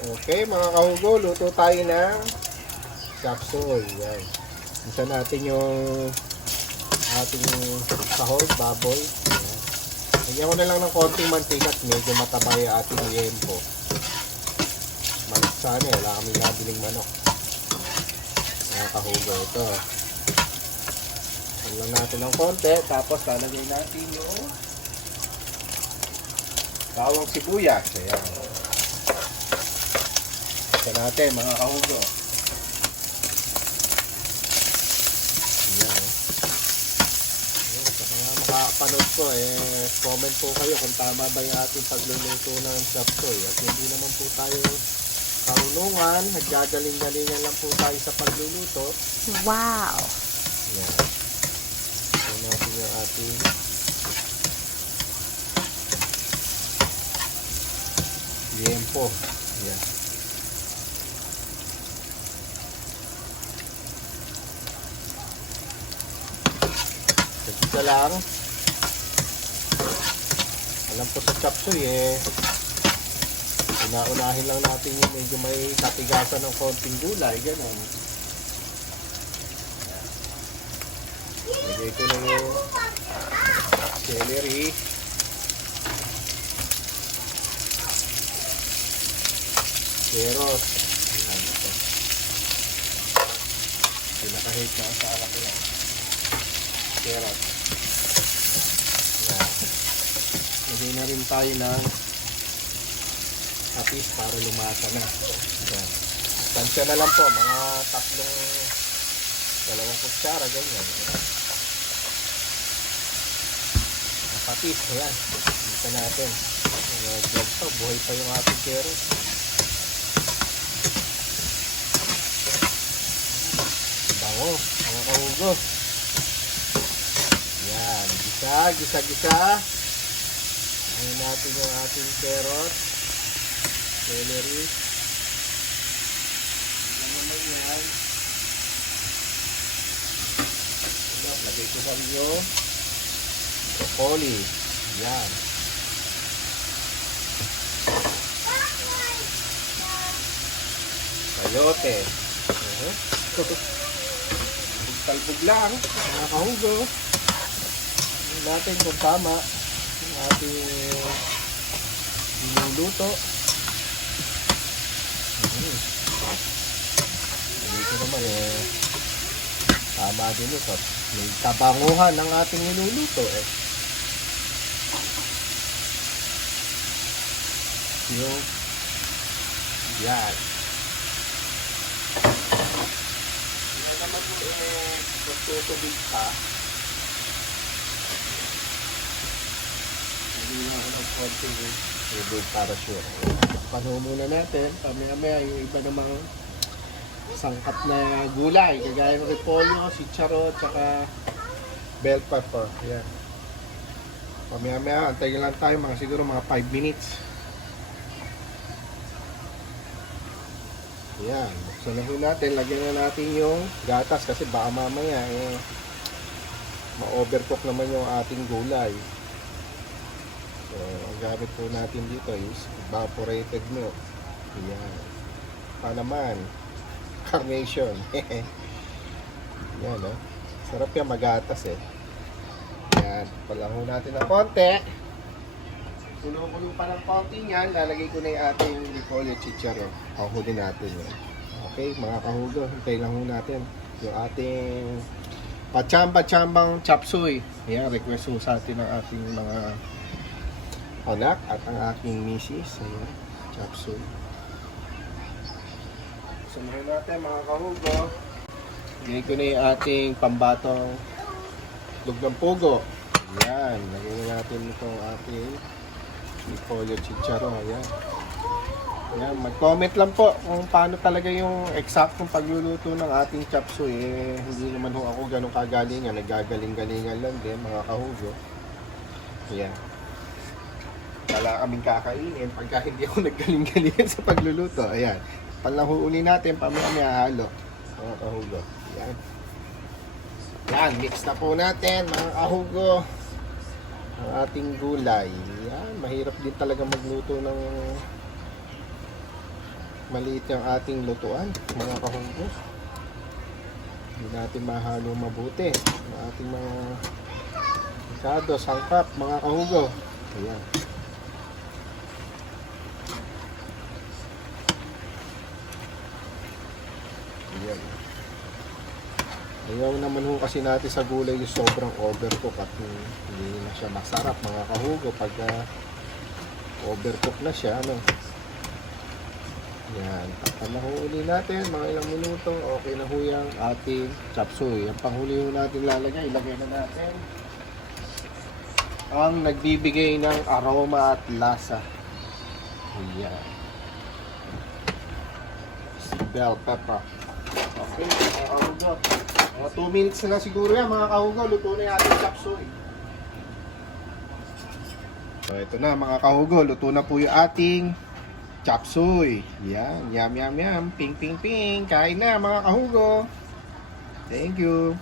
Okay, mga kahugo, luto tayo ng chop suey. Yan. Isa natin yung ating sahog, baboy. Yan. Lagyan ko na lang ng konting mantika at medyo mataba yung ating liempo. Manok sana eh, wala kami nabiling manok. Mga kahugo, ito. Yan lang natin ng konti, tapos lalagay natin yung bawang sibuyas. Ayan. Ito natin mga kahugo. Ayan. Ayan. Sa mga makapanood ko, comment po kayo kung tama ba yung ating pagluluto ng chop suey. At hindi naman po tayo karunungan, naggagaling-galingan lang po tayo sa pagluluto. Wow! Ayan. Ito natin yung ating liempo. Ayan. Isa lang. Alam po sa chop suey unaunahin lang natin yung medyo may katigasan ng konting gulay, gano'n. Lagay ko na yung celery. Carrot. Ayan ito. Pinakahit na sa alak yan. Carrot. Ayan. Lagay na rin tayo ng kapis para lumasa na. Ayan. Tansya na lang po, mga dalawang kutsara, ganyan. Kapis, ayan. Dito natin. Vlog pa, buhay pa yung ating carrot. Bango, mga kahugo. Yan, gisa. Ayan natin yung ating carrot, celery. Naman yan. Lagay ko kami yung broccoli. Yan. Sayote. Talbog lang, mga kahugo. Tingnan natin kung tama yung ating niluluto. Dito naman tama din ito. May tabanguhan ng ating niluluto Yung yan. Naman po magtutubig pa. Hindi na ako ng konting tubig para sure. Panuho muna natin. Pamaya yung iba namang sangkap na gulay. Kagaya ng repolyo, sitsaro, tsaka bell pepper. Ayan. Pamaya antayin lang tayo siguro mga 5 minutes. Ayan, buksan na rin natin, lagyan na natin yung gatas kasi baka mamaya ma-overcook naman yung ating gulay. So, ang gamit po natin dito is evaporated milk. Ayan. Pa naman, carnation. Ayan, sarap yan magatas Ayan, palango natin ng konti. Kulo-kulo pa ng konti yan, lalagay ko na yung ating repolyo chicharo. Hahuli natin yun. Okay, mga kahugo, hintay lang natin yung ating pachamba-chambang chop suey. Ayan, request po sa atin ng ating mga anak at ang aking misis. Ayan, chop suey. Sumahin natin mga kahugo. Lagay ko na yung ating pambatong lugdang pugo. Ayan, lagay na natin itong ating repolyo chicharo. Ayan. Ayan, mag-comment lang po kung paano talaga yung eksaktong pagluluto ng ating chop suey. Hindi naman ho ako ganun kagalingan, naggagaling-galingan lang din mga kahugo. Ayan. Wala kaming kakainin pagka hindi ako naggaling-galingan sa pagluluto. Ayan. Panlahuuli natin, pamaya halo mga kahugo. Ayan. Ayan, mix na po natin mga kahugo ang ating gulay. Ayan, mahirap din talaga magluto ng maliit yung ating lutuan, mga kahunggo. Hindi natin mahalo mabuti ang ating mga masyado sangkap, mga kahunggo. Ayan. Ayan. Ayaw naman ho kasi natin sa gulay yung sobrang overcook at hindi na siya masarap, mga kahugo, pag overcook na siya, ano. Yan, takpan na ho uli natin, mga ilang minuto, okay na ho yung ating chop suey. Ang panghuli ho natin lalagay, ilagay na natin ang nagbibigay ng aroma at lasa. Ayan. Bell pepper. Okay, mga kahugo. Mga 2 minutes na siguro yan, mga kahugo. Luto na yung ating chop suey. So, ito na mga kahugo. Luto na po yung ating chop suey. Yan. Yum, yum, yum. Ping, ping, ping. Kain na mga kahugo. Thank you.